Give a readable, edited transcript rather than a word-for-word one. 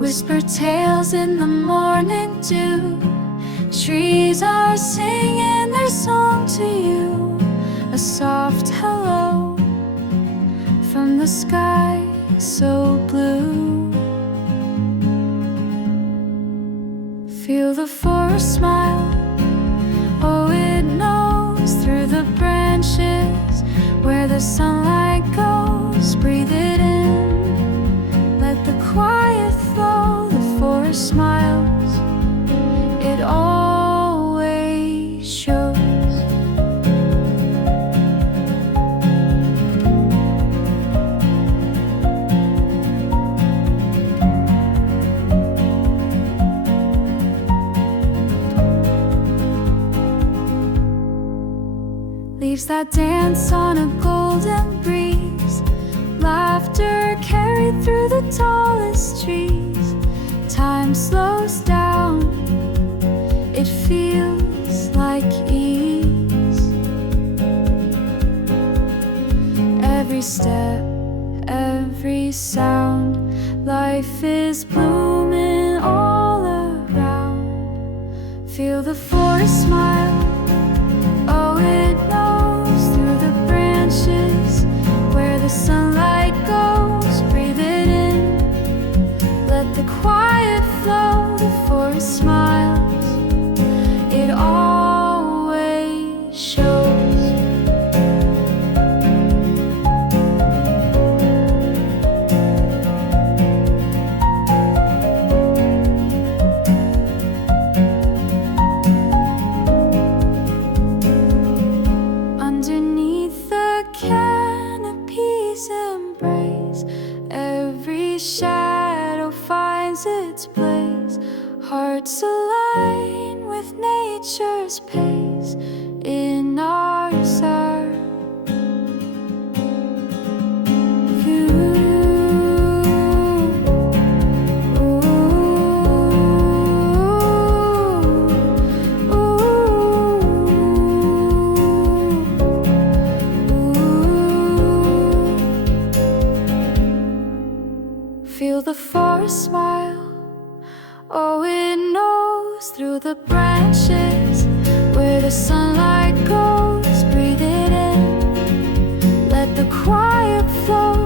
Whisper tales in the morning dew. Trees are singing their song to you. A soft hello from the sky so blue. Feel the forest smile. Oh, it knows through the branches where the sunlight goes. Breathe it in, let the quiet flow. The forest smiles, it always shows. Leaves that dance on a golden breeze. Laughter carried through the tallest trees. Time slows down, it feels like ease. Every step, every sound, life is blooming all around. Feel the forest smile. Oh, it knows through the branches where the sunlight goes. Breathe it in, let the quiet flow. The forest smiles, it always shows. Underneath the canopy's embrace, every shadow finds its place. Hearts align with nature's pace. In ours are you. Feel the forest smile. Oh, it knows through the branches where the sunlight goes. Breathe it in, let the quiet flow.